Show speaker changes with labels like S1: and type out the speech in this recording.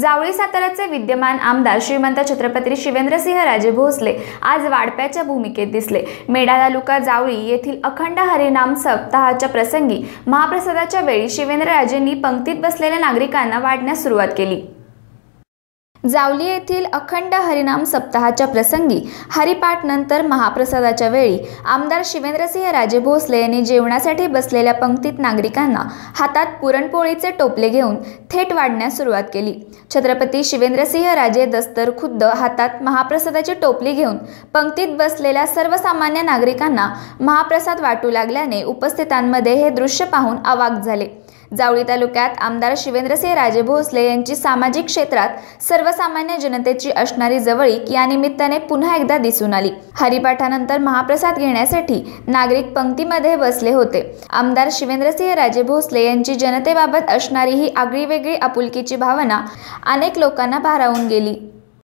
S1: जावळी साताऱ्याचे विद्यमान आमदार श्रीमंत छत्रपती शिवेंद्रसिंह राजे भोसले आज वाडप्याच्या भूमिकेत दिसले. मेढा तालुका जावळी येथील अखंड हरिनाम सप्ताहाच्या प्रसंगी महाप्रसादाच्या वेळी शिवेंद्रराजेंनी पंक्तीत बसलेल्या नागरिकांना वाढण्यास सुरुवात केली. जावली येथील अखंड हरिनाम सप्ताहाच्या प्रसंगी हरिपाठनंतर महाप्रसादाच्या वेळी आमदार शिवेंद्रसिंह राजे भोसले यांनी जेवणासाठी बसलेल्या पंक्तीत नागरिकांना हातात पुरणपोळीचे टोपले घेऊन थेट वाढण्यास सुरुवात केली. छत्रपती शिवेंद्रसिंह राजे दस्तर खुद्द हातात महाप्रसादाची टोपली घेऊन पंक्तीत बसलेल्या सर्वसामान्य नागरिकांना महाप्रसाद वाटू लागल्याने उपस्थितांमध्ये हे दृश्य पाहून अवाक झाले. जावळी तालुक्यात आमदार शिवेंद्रसिंह राजे भोसले यांची सामाजिक क्षेत्रात सर्वसामान्य जनतेची असणारी जवळीक या निमित्ताने पुन्हा एकदा दिसून आली. हरिपाठानंतर महाप्रसाद घेण्यासाठी नागरिक पंक्तीमध्ये बसले होते. आमदार शिवेंद्रसिंह राजे भोसले यांची जनतेबाबत असणारी ही आगळीवेगळी आपुलकीची भावना अनेक लोकांना भारावून गेली.